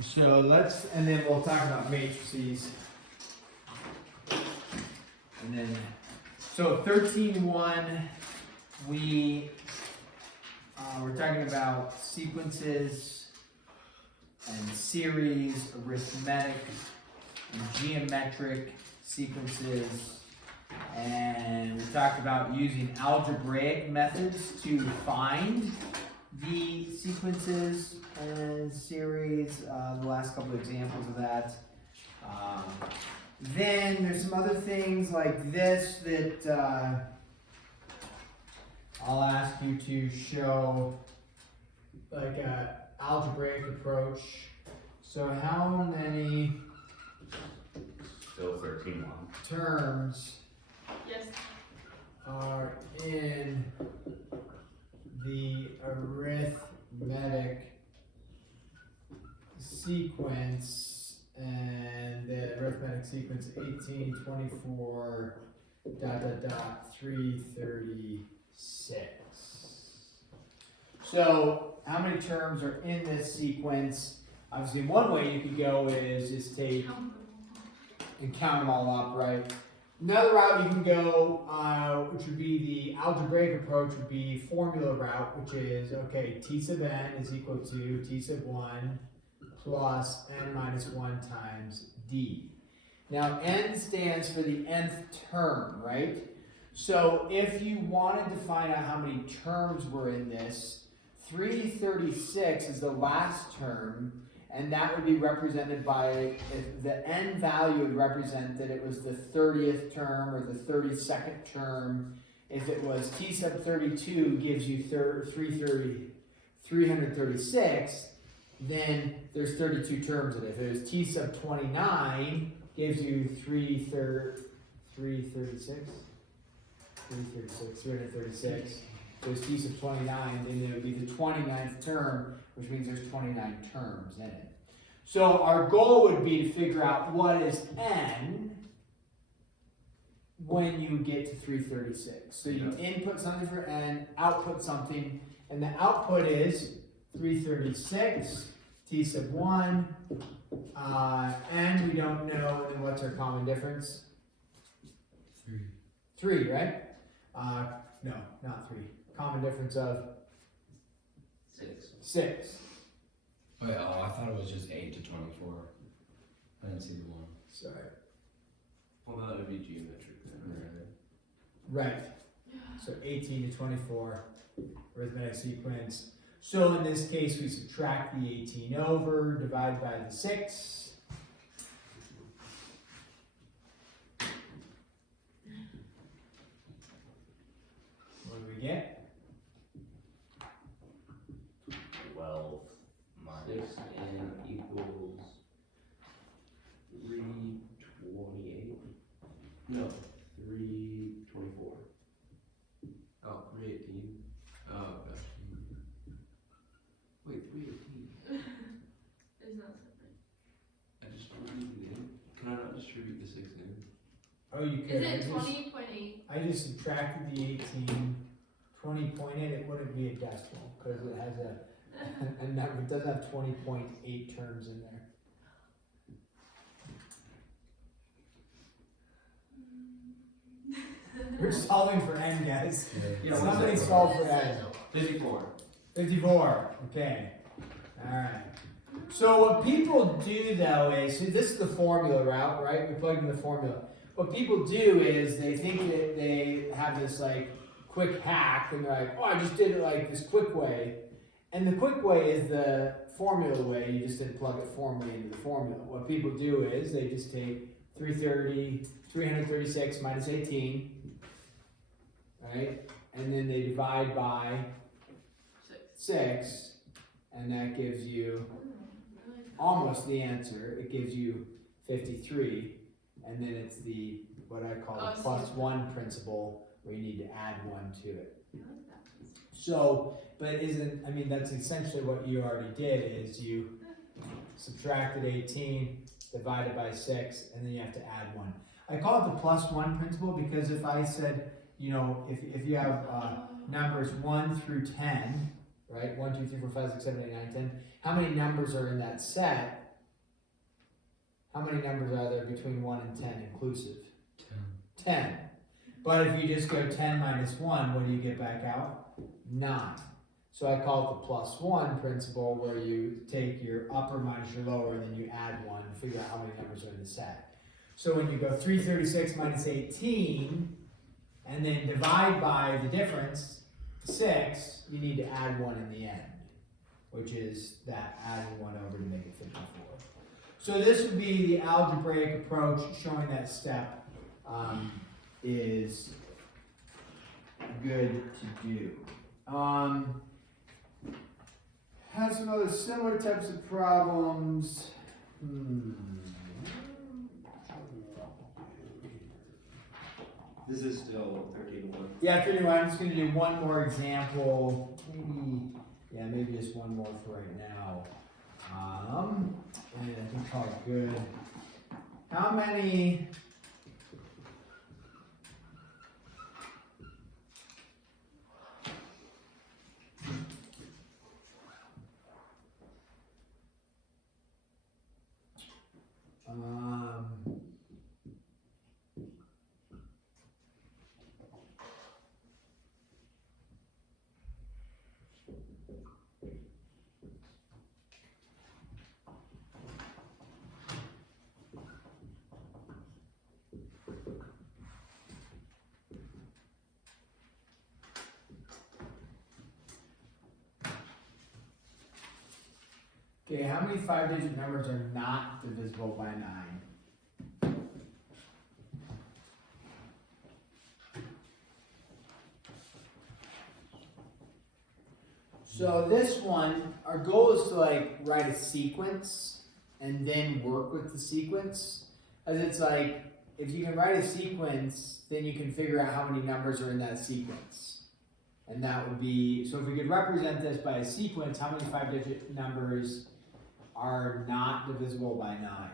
So and then we'll talk about matrices. And then, so 13.1, we're talking about sequences and series, arithmetic, and geometric sequences. And we talked about using algebraic methods to find the sequences and series, the last couple of examples of that. Then there's some other things like this that I'll ask you to show, like an algebraic approach. So how many Still 13.1. terms Yes. are in the arithmetic sequence, and the arithmetic sequence 18, 24, ... 336. So how many terms are in this sequence? Obviously one way you could go is just take and count them all up, right? Another route you can go, which would be the algebraic approach, would be formula route, which is, okay, t sub n is equal to t sub 1 plus n minus 1 times d. Now n stands for the nth term, right? So if you wanted to find out how many terms were in this, 336 is the last term, and that would be represented by, if the n value would represent that it was the 30th term or the 32nd term. If it was t sub 32 gives you 336, then there's 32 terms in it. If it was t sub 29 gives you 336. So it's t sub 29, then it would be the 29th term, which means there's 29 terms in it. So our goal would be to figure out what is n when you get to 336. So you input something for n, output something, and the output is 336, t sub 1, n we don't know, and then what's our common difference? 3, right? No, not 3. Common difference of 6. Oh, yeah, I thought it was just 8 to 24. I didn't see the 1. Sorry. Well, that would be geometric then, Right. So 18 to 24, arithmetic sequence. So in this case, we subtract the 18 over, divide by the 6. What do we get? 12 minus n equals 328. No, 324. Oh, 318. Oh gosh. Wait, 318. It's not separate. I just distributed it in. Can I not distribute the 6 in? Oh, you could. Is it 20.8? I just subtracted the 18. 20.8, it wouldn't be a decimal because it has a number. It doesn't have 20.8 terms in there. We're solving for n, guys. Yeah, Somebody solve for n. 54. 54. Okay. All right. So what people do though is, so this is the formula route, right? We plug in the formula. What people do is they think that they have this like quick hack, and they're like, oh, I just did it like this quick way. And the quick way is the formula way. You just didn't plug it formally into the formula. What people do is they just take 336 minus 18, right? And then they divide by 6, and that gives you almost the answer. It gives you 53, and then it's the, what I call the plus 1 principle, where you need to add 1 to it. So, but that's essentially what you already did, is you subtracted 18, divided by 6, and then you have to add 1. I call it the plus 1 principle because if I said, if you have numbers 1 through 10, right? 1, 2, 3, 4, 5, 6, 7, 8, 9, 10. How many numbers are in that set? How many numbers are there between 1 and 10 inclusive? 10. 10. But if you just go 10 minus 1, what do you get back out? 9. So I call it the plus 1 principle, where you take your upper minus your lower and then you add 1 and figure out how many numbers are in the set. So when you go 336 minus 18 and then divide by the difference, 6, you need to add 1 in the end, which is that adding 1 over to make it 54. So this would be the algebraic approach showing that step is good to do. Have some other similar types of problems. This is still 13-1. Yeah, 31. I'm just going to do one more example. Maybe just one more for right now. And I think call it good. How many? Okay, how many 5-digit numbers are not divisible by 9? So this one, our goal is to like write a sequence and then work with the sequence. As it's like, if you can write a sequence, then you can figure out how many numbers are in that sequence. And that would be, so if we could represent this by a sequence, how many 5-digit numbers are not divisible by 9?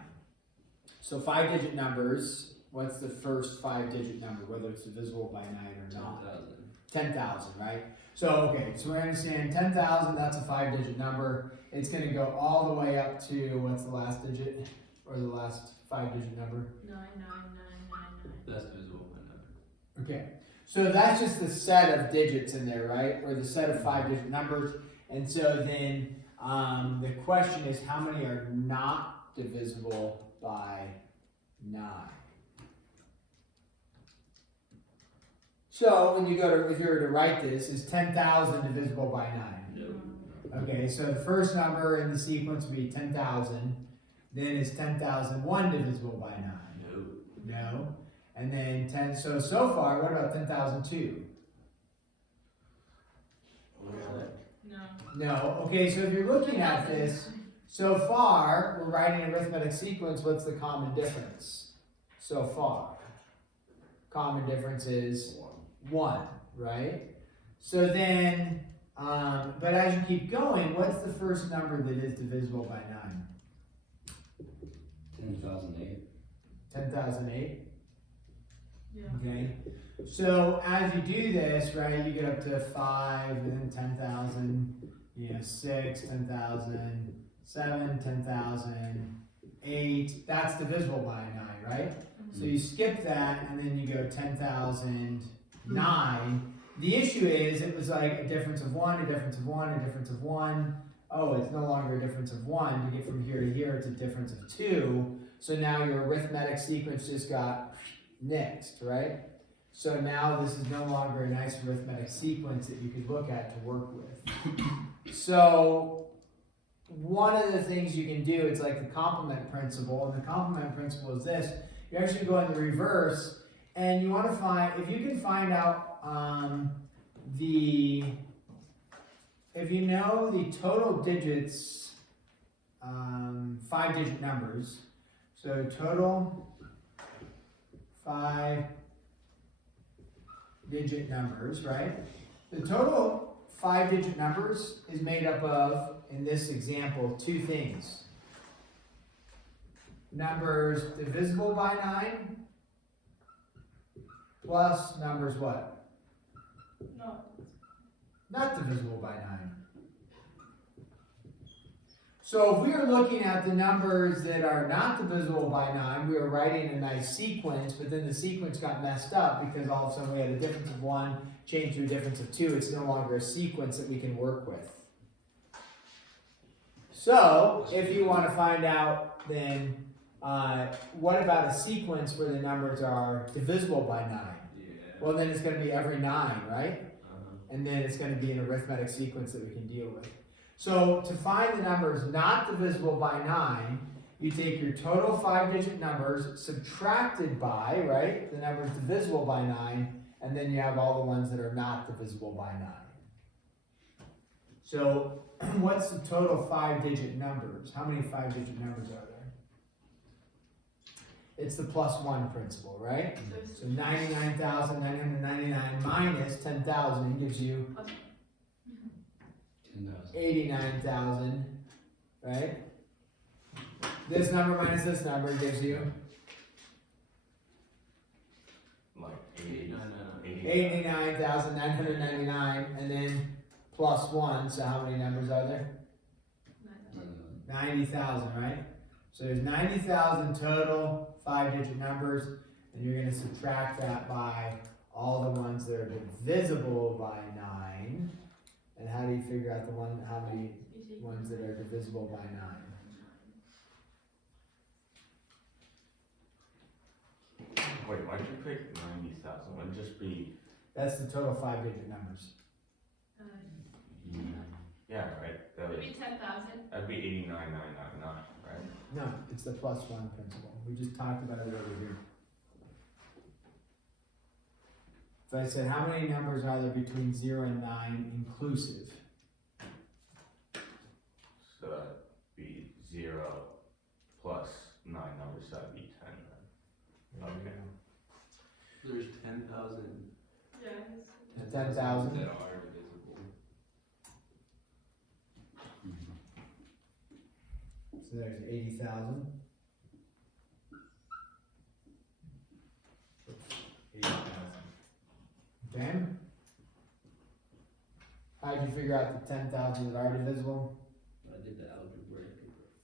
So 5-digit numbers, what's the first 5-digit number, whether it's divisible by 9 or not? 10,000. 10,000, right? So, okay, so we understand 10,000, that's a 5-digit number. It's going to go all the way up to, what's the last digit, or the last 5-digit number? 99999. That's divisible by 9. Okay, so that's just the set of digits in there, right? Or the set of 5-digit numbers. And so then the question is, how many are not divisible by 9? So when you go to, if you were to write this, is 10,000 divisible by 9? No. Okay, so the first number in the sequence would be 10,000. Then is 10,001 divisible by 9? No. No. And then 10, so far, what about 10,002? No. No. Okay, so if you're looking at this, so far, we're writing an arithmetic sequence. What's the common difference so far? Common difference is 1, right? So then, but as you keep going, what's the first number that is divisible by 9? 10,008. 10,008? Yeah. Okay. So as you do this, right, you get up to 5, and then 10,000, 6, 10,000, 7, 10,000, 8. That's divisible by 9, right? So you skip that, and then you go 10,009. The issue is, it was like a difference of 1, a difference of 1, a difference of 1. Oh, it's no longer a difference of 1. To get from here to here, it's a difference of 2. So now your arithmetic sequence just got nixed, right? So now this is no longer a nice arithmetic sequence that you could look at to work with. So one of the things you can do, it's like the complement principle, and the complement principle is this. You actually go in the reverse, and you want to find, if you can find out if you know the total digits, 5-digit numbers, so total 5-digit numbers, right? The total 5-digit numbers is made up of, in this example, 2 things. Numbers divisible by 9 plus numbers what? No. Not divisible by 9. So if we are looking at the numbers that are not divisible by 9, we were writing a nice sequence, but then the sequence got messed up because all of a sudden we had a difference of 1 changed to a difference of 2. It's no longer a sequence that we can work with. So if you want to find out then what about a sequence where the numbers are divisible by 9? Yeah. Well, then it's going to be every 9, right? Uh-huh. And then it's going to be an arithmetic sequence that we can deal with. So to find the numbers not divisible by 9, you take your total 5-digit numbers subtracted by, right, the numbers divisible by 9, and then you have all the ones that are not divisible by 9. So what's the total 5-digit numbers? How many 5-digit numbers are there? It's the plus 1 principle, right? So 99,999 minus 10,000 gives you 10,000. 89,000, right? This number minus this number gives you Like 89. 89,999, and then plus 1, so how many numbers are there? 90,000, right? So there's 90,000 total 5-digit numbers, and you're going to subtract that by all the ones that are divisible by 9. And how do you figure out how many ones that are divisible by 9? Wait, why'd you pick 90,000? Would it just be, That's the total 5-digit numbers. yeah, right? Would be 10,000. That'd be 89,999, right? No, it's the plus 1 principle. We just talked about it over here. So I said, how many numbers are there between 0 and 9 inclusive? So that'd be 0 plus 9 numbers, so that'd be 10 then. Okay. There's 10,000. Yeah. 10,000. That are divisible. So there's 80,000. Oops, 80,000. Okay? How'd you figure out the 10,000 that are divisible? I did the algebraic.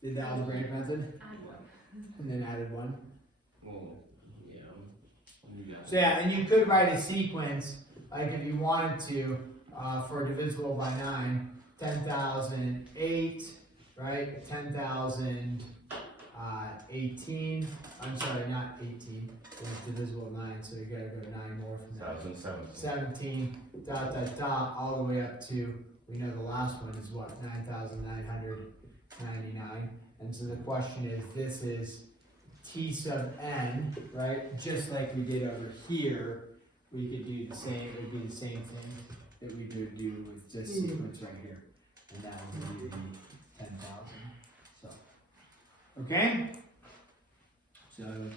Did the algebraic method, Add 1. and then added 1. Well, yeah. You got So yeah, and you could write a sequence, like if you wanted to, for divisible by 9, 10,008, right? 10,018. I'm sorry, not 18. It's divisible by 9, so you gotta go 9 more from there. 1,017. 17, all the way up to, we know the last one is what? 9,999. And so the question is, this is T sub n, right? Just like we did over here, we could do the same, it would be the same thing that we could do with this sequence right here. And that would be the 10,000. So, okay? So,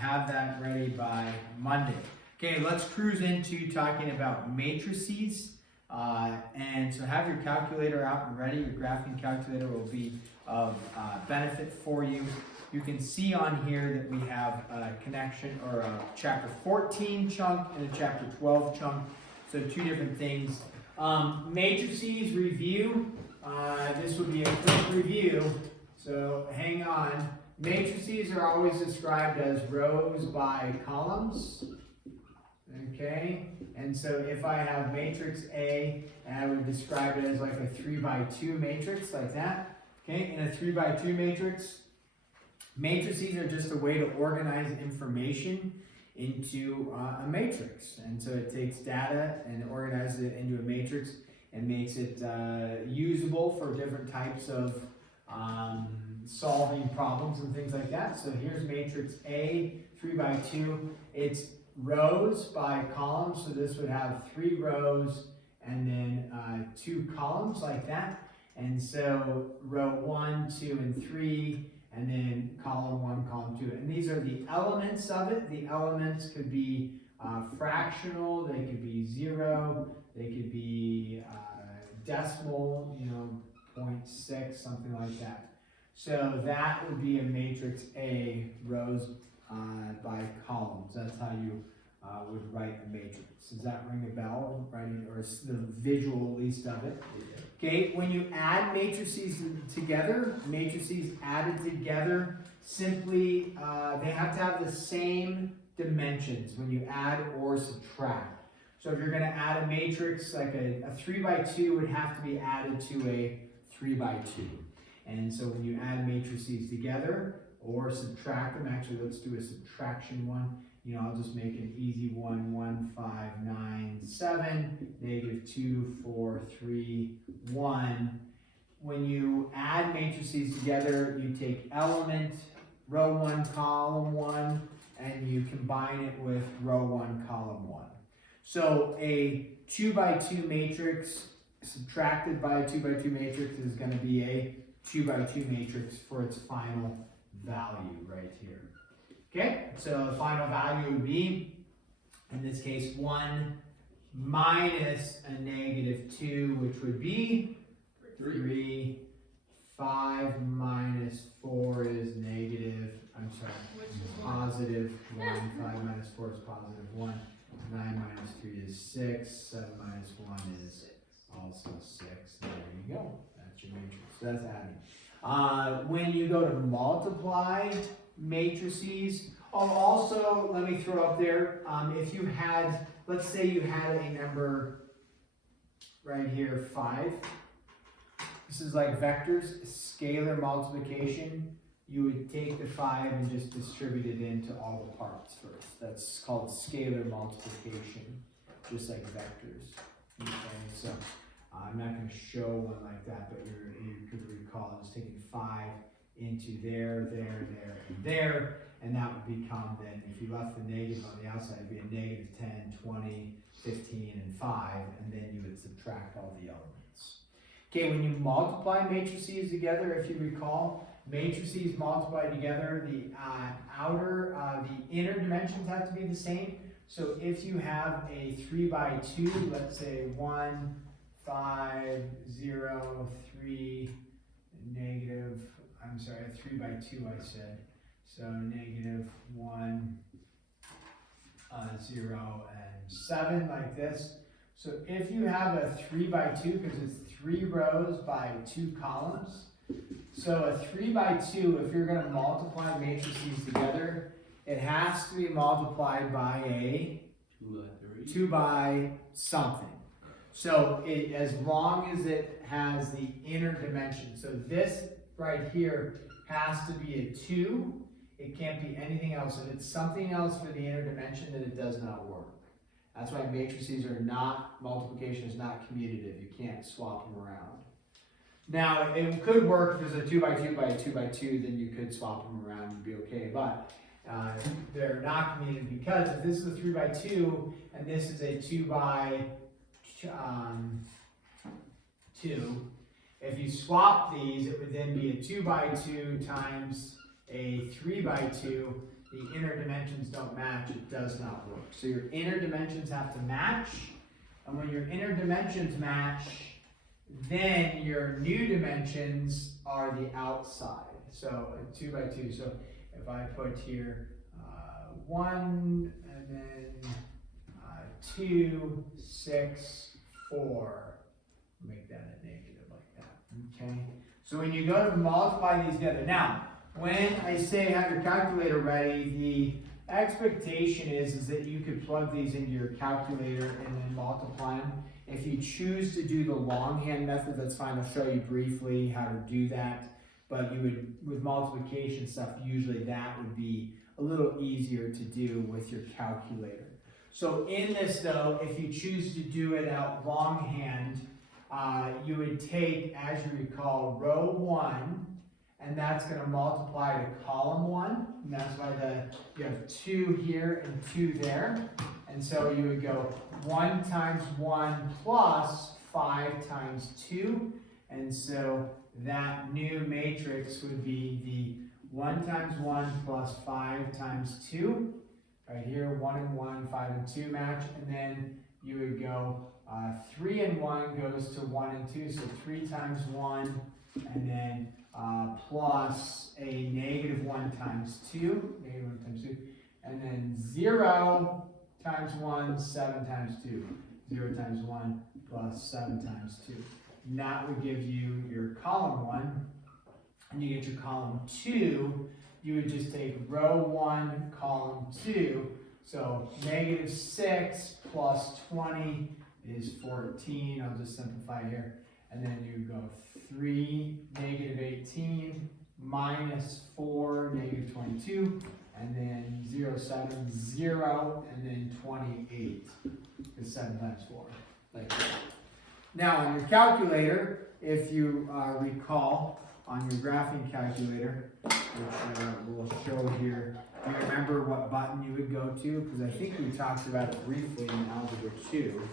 have that ready by Monday. Okay, let's cruise into talking about matrices. And so have your calculator out and ready. Your graphing calculator will be of benefit for you. You can see on here that we have a connection or a chapter 14 chunk and a chapter 12 chunk. So 2 different things. Matrices review. This would be a quick review. So hang on. Matrices are always described as rows by columns. Okay, and so if I have matrix A, and I would describe it as like a 3x2 matrix, like that. Okay, in a 3x2 matrix, matrices are just a way to organize information into a matrix. And so it takes data and organizes it into a matrix and makes it usable for different types of solving problems and things like that. So here's matrix A, 3x2. It's rows by columns, so this would have 3 rows and then 2 columns like that. And so row 1, 2, and 3, and then column 1, column 2. And these are the elements of it. The elements could be fractional, they could be 0, they could be decimal, 0.6, something like that. So that would be a matrix A, rows by columns. That's how you would write a matrix. Does that ring a bell? Writing, or the visual at least of it? Okay, when you add matrices together, matrices added together, simply they have to have the same dimensions when you add or subtract. So if you're going to add a matrix, like a 3 by 2 would have to be added to a 3 by 2. And so when you add matrices together or subtract them, actually let's do a subtraction one. You know, I'll just make an easy one. 1, 5, 9, 7, negative 2, 4, 3, 1. When you add matrices together, you take element, row 1, column 1, and you combine it with row 1, column 1. So a 2 by 2 matrix subtracted by a 2 by 2 matrix is going to be a 2 by 2 matrix for its final value right here. Okay, so the final value would be, in this case, 1 minus a negative 2, which would be 3. 5 minus 4 is negative, positive 1. 5 minus 4 is positive 1. 9 minus 3 is 6. 7 minus 1 is also 6. There you go. That's your matrix. So that's adding. When you go to multiply matrices, also let me throw up there, if you had, let's say you had a number right here, 5. This is like vectors, scalar multiplication. You would take the 5 and just distribute it into all the parts first. That's called scalar multiplication, just like vectors. Okay, so I'm not going to show one like that, but you could recall just taking 5 into there, and there, and that would become then, if you left the negative on the outside, it would be a negative 10, 20, 15, and 5, and then you would subtract all the elements. Okay, when you multiply matrices together, if you recall, matrices multiplied together, the inner dimensions have to be the same. So if you have a 3 by 2, let's say 1, 5, 0, 3, negative, I'm sorry, a 3 by 2 I said. So negative 1, 0, and 7 like this. So if you have a 3 by 2, because it's 3 rows by 2 columns, so a 3 by 2, if you're going to multiply matrices together, it has to be multiplied by a 2 by something. So as long as it has the inner dimension. So this right here has to be a 2. It can't be anything else. If it's something else for the inner dimension, then it does not work. That's why matrices are not, multiplication is not commutative. You can't swap them around. Now, it could work if there's a 2 by 2 by a 2 by 2, then you could swap them around and be okay. But they're not commutative because if this is a 3 by 2 and this is a 2 by 2, if you swap these, it would then be a 2 by 2 times a 3 by 2. The inner dimensions don't match, it does not work. So your inner dimensions have to match, and when your inner dimensions match, then your new dimensions are the outside. So a 2 by 2. So if I put here 1 and then 2, 6, 4, make that a negative like that. Okay. So when you go to multiply these together, now when I say have your calculator ready, the expectation is that you could plug these into your calculator and then multiply them. If you choose to do the longhand method, that's fine. I'll show you briefly how to do that. But you would, with multiplication stuff, usually that would be a little easier to do with your calculator. So in this though, if you choose to do it out longhand, you would take, as you recall, row 1, and that's going to multiply to column 1, and that's why you have 2 here and 2 there. And so you would go 1 times 1 plus 5 times 2, and so that new matrix would be the 1 times 1 plus 5 times 2. Right here, 1 and 1, 5 and 2 match, and then you would go 3 and 1 goes to 1 and 2, so 3 times 1, and then plus a negative 1 times 2, negative 1 times 2, and then 0 times 1, 7 times 2. 0 times 1 plus 7 times 2. And that would give you your column 1. And you get your column 2, you would just take row 1, column 2. So negative 6 plus 20 is 14. I'll just simplify here. And then you go 3, negative 18, minus 4, negative 22. And then 0, 7, 0, and then 28 is 7 times 4. Like that. Now on your calculator, if you recall, on your graphing calculator, which we'll show here, do you remember what button you would go to? Because I think we talked about it briefly in Algebra 2.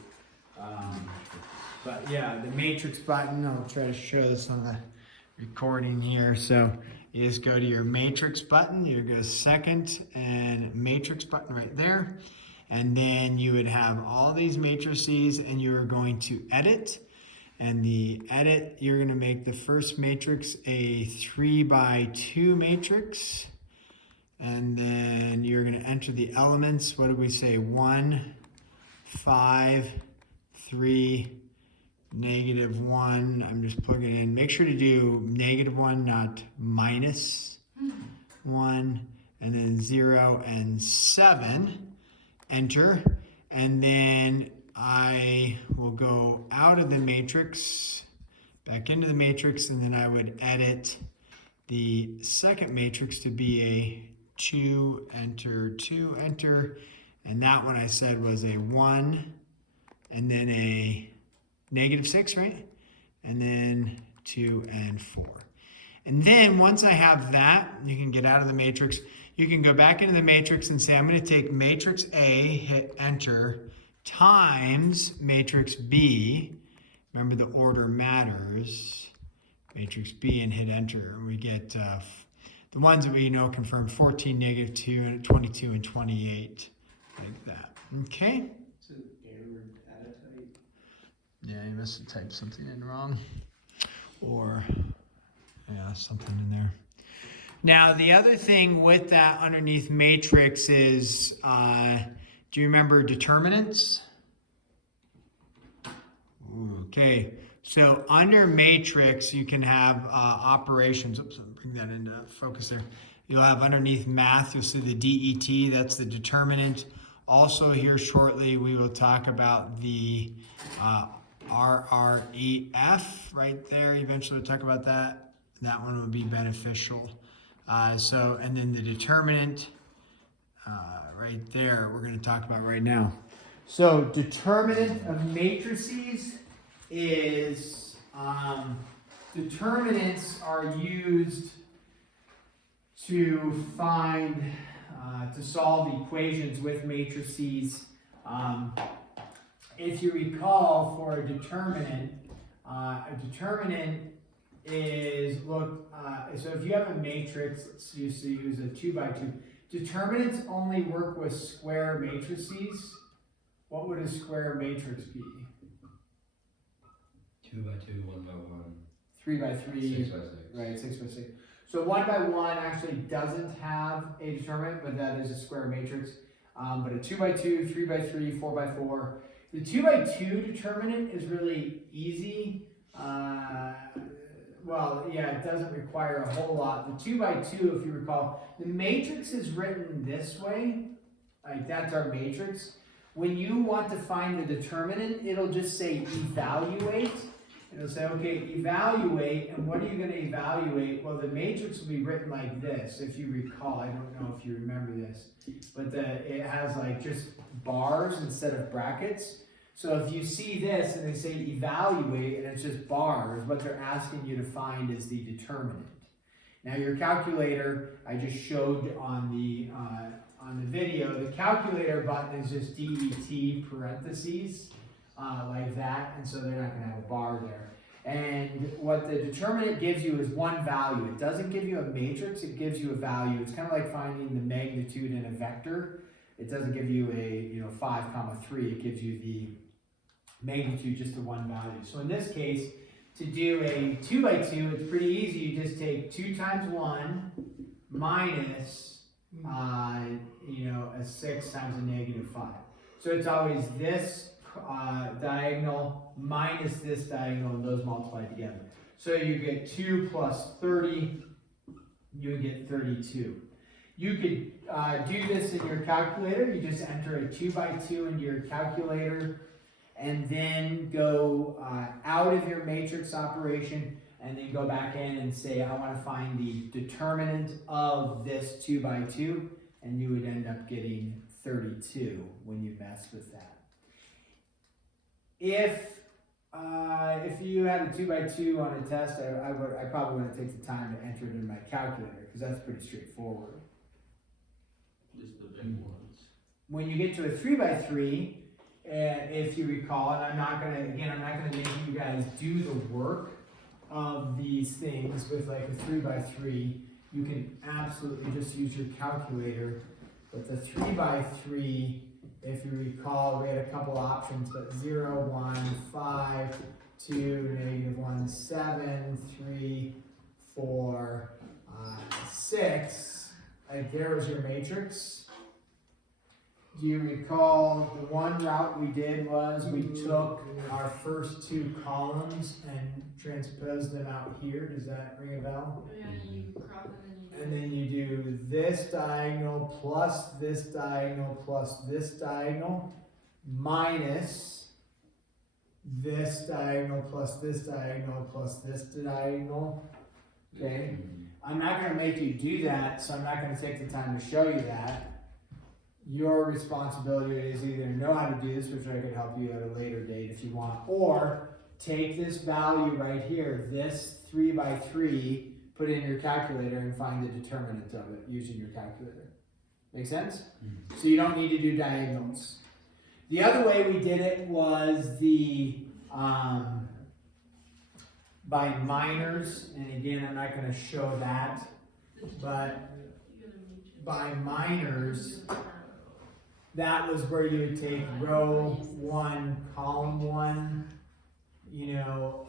But yeah, the matrix button, I'll try to show this on the recording here. So you just go to your matrix button, you go second and matrix button right there. And then you would have all these matrices and you're going to edit. And the edit, you're going to make the first matrix a 3 by 2 matrix. And then you're going to enter the elements. What did we say? 1, 5, 3, negative 1. I'm just plugging in. Make sure to do negative 1, not minus 1. And then 0 and 7. Enter. And then I will go out of the matrix, back into the matrix, and then I would edit the second matrix to be a 2, enter, 2, enter. And that one I said was a 1, and then a negative 6, right? And then 2 and 4. And then once I have that, you can get out of the matrix. You can go back into the matrix and say, I'm going to take matrix A, hit enter, times matrix B. Remember the order matters. Matrix B and hit enter. And we get the ones that we know confirm 14, negative 2, and 22, and 28. Like that. Okay? It's an error data type. Yeah, you must have typed something in wrong. Or, yeah, something in there. Now, the other thing with that underneath matrix is, do you remember determinants? Okay, so under matrix, you can have operations. Oops, I'll bring that into focus there. You'll have underneath math, you'll see the DET, that's the determinant. Also here shortly, we will talk about the RREF right there. Eventually we'll talk about that. That one will be beneficial. And then the determinant right there, we're going to talk about right now. So determinant of matrices is, determinants are used to find, to solve equations with matrices. If you recall, for a determinant is, so if you have a matrix, let's use a 2 by 2. Determinants only work with square matrices. What would a square matrix be? 2 by 2, 1 by 1. 3 by 3. 6 by 6. Right, 6 by 6. So 1 by 1 actually doesn't have a determinant, but that is a square matrix. But a 2 by 2, 3 by 3, 4 by 4. The 2 by 2 determinant is really easy. Well, yeah, it doesn't require a whole lot. The 2 by 2, if you recall, the matrix is written this way. Like, that's our matrix. When you want to find the determinant, it'll just say evaluate. It'll say, okay, evaluate, and what are you going to evaluate? Well, the matrix will be written like this, if you recall. I don't know if you remember this. But it has like just bars instead of brackets. So if you see this and they say evaluate and it's just bars, what they're asking you to find is the determinant. Now your calculator, I just showed on the video, the calculator button is just DET parentheses, like that, and so they're not going to have a bar there. And what the determinant gives you is one value. It doesn't give you a matrix, it gives you a value. It's kind of like finding the magnitude in a vector. It doesn't give you a 5, 3. It gives you the magnitude, just the one value. So in this case, to do a 2 by 2, it's pretty easy. You just take 2 times 1 minus, a 6 times a negative 5. So it's always this diagonal minus this diagonal, and those multiply together. So you get 2 plus 30, you would get 32. You could do this in your calculator. You just enter a 2 by 2 into your calculator, and then go out of your matrix operation, and then go back in and say, I want to find the determinant of this 2 by 2, and you would end up getting 32 when you mess with that. If you had a 2 by 2 on a test, I probably wouldn't take the time to enter it in my calculator, because that's pretty straightforward. Just the big ones. When you get to a 3 by 3, if you recall, and I'm not gonna make you guys do the work of these things with like a 3 by 3, you can absolutely just use your calculator. But the 3 by 3, if you recall, we had a couple options, but 0, 1, 5, 2, negative 1, 7, 3, 4, 6. Like there was your matrix. Do you recall the one route we did was we took our first 2 columns and transposed them out here? Does that ring a bell? Yeah, you crop them And then you do this diagonal plus this diagonal plus this diagonal minus this diagonal plus this diagonal plus this diagonal. Okay? I'm not going to make you do that, so I'm not going to take the time to show you that. Your responsibility is either know how to do this, which I could help you at a later date if you want, or take this value right here, this 3 by 3, put it in your calculator and find the determinant of it using your calculator. Make sense? Mm-hmm. So you don't need to do diagonals. The other way we did it was the by minors, and again, I'm not going to show that, but by minors, that was where you would take row 1, column 1, you know,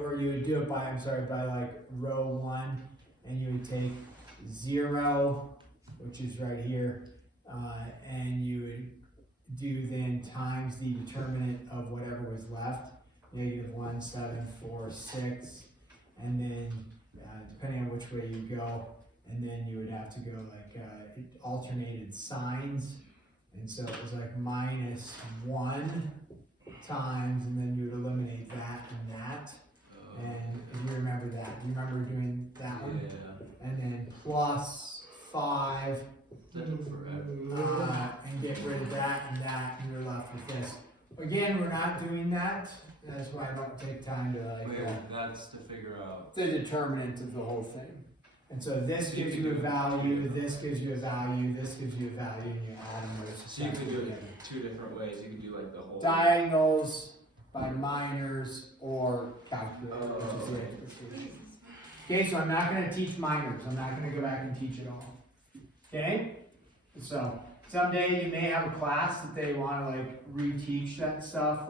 or you would do it by, by like row 1, and you would take 0, which is right here, and you would do then times the determinant of whatever was left, negative 1, 7, 4, 6, and then depending on which way you go, and then you would have to go like it alternated signs. And so it was like minus 1 times, and then you would eliminate that and that. And if you remember that, you remember doing that one? Yeah. And then plus 5, That took forever. and get rid of that, and you're left with this. Again, we're not doing that. That's why I don't take time to like Wait, that's to figure out. the determinant of the whole thing. And so this gives you a value, this gives you a value, this gives you a value, and you add them. So you can do it 2 different ways. You can do like the whole Diagonals by minors or calculate, which is the expectation. Okay, so I'm not going to teach minors. I'm not going to go back and teach it all. Okay? So someday you may have a class that they want to like reteach that stuff,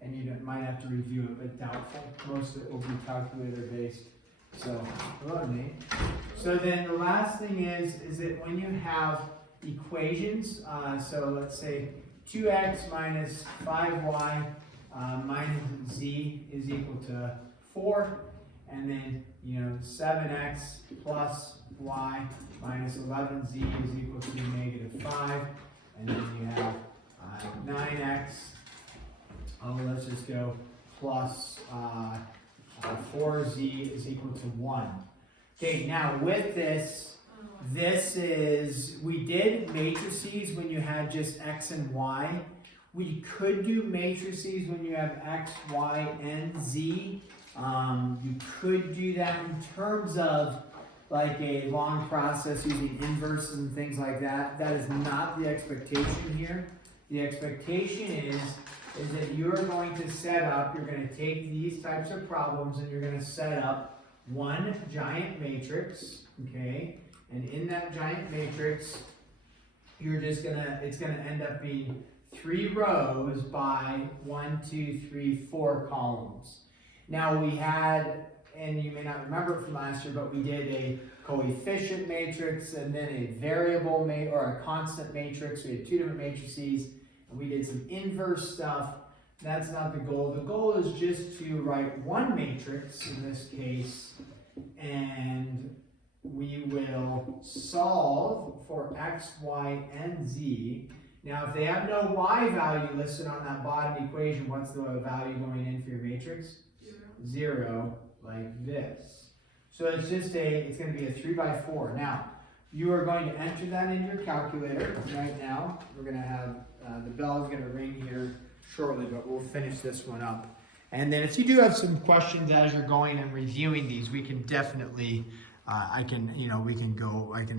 and you might have to review it, but doubtful. Most of it will be calculator based. So, hello Nate. So then the last thing is that when you have equations, so let's say 2x minus 5y minus z is equal to 4, and then 7x plus y minus 11z is equal to negative 5, and then you have 9x, let's just go, plus 4z is equal to 1. Okay, now with this, we did matrices when you had just x and y. We could do matrices when you have x, y, and z. You could do that in terms of like a long process using inverses and things like that. That is not the expectation here. The expectation is that you're going to you're going to take these types of problems and you're going to set up one giant matrix, okay? And in that giant matrix, it's going to end up being 3 rows by 1, 2, 3, 4 columns. Now we had, and you may not remember it from last year, but we did a coefficient matrix and then a variable or a constant matrix. We had 2 different matrices. We did some inverse stuff. That's not the goal. The goal is just to write one matrix in this case, and we will solve for x, y, and z. Now, if they have no y value listed on that bottom equation, what's the value going in for your matrix? 0, like this. So it's going to be a 3 by 4. Now, you are going to enter that in your calculator right now. We're going to have, the bell is going to ring here shortly, but we'll finish this one up. And then if you do have some questions as you're going and reviewing these, we can definitely, I can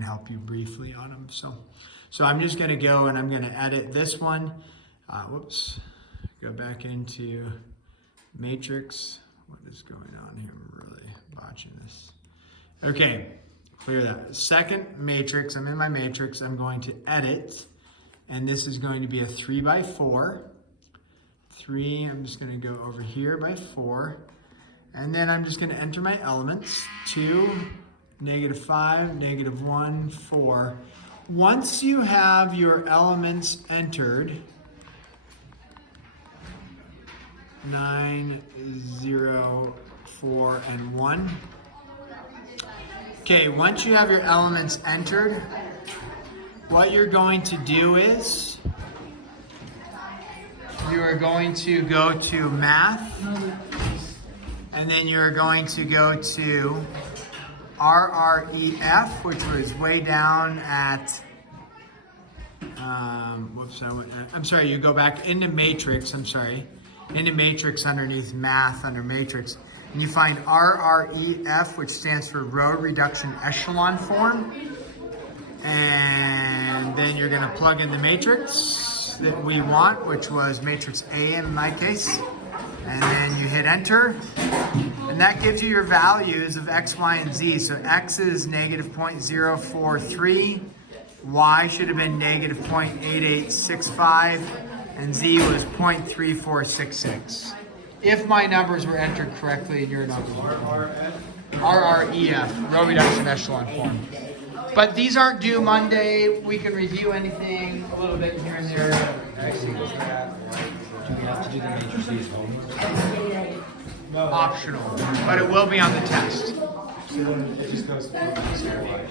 help you briefly on them. So I'm just going to go and I'm going to edit this one. Go back into matrix. What is going on here? I'm really botching this. Okay, clear that. Second matrix, I'm in my matrix. I'm going to edit, and this is going to be a 3 by 4. 3, I'm just going to go over here by 4. And then I'm just going to enter my elements. 2, -5, -1, 4. Once you have your elements entered, 9, 0, 4, and 1. Okay, once you have your elements entered, what you're going to do is you are going to go to math, and then you're going to go to RREF, which was way down at, you go back into matrix, into matrix underneath math under matrix, and you find RREF, which stands for row reduction echelon form, and then you're going to plug in the matrix that we want, which was matrix A in my case, and then you hit enter, and that gives you your values of x, y, and z. So x is -0.043, y should have been -0.8865, and z was 0.3466. If my numbers were entered correctly in your numbers. RREF, row reduction echelon form. But these aren't due Monday. We can review anything a little bit here and there. Do we have to do the matrices homework? Optional, but it will be on the test. So then it just goes from this to y.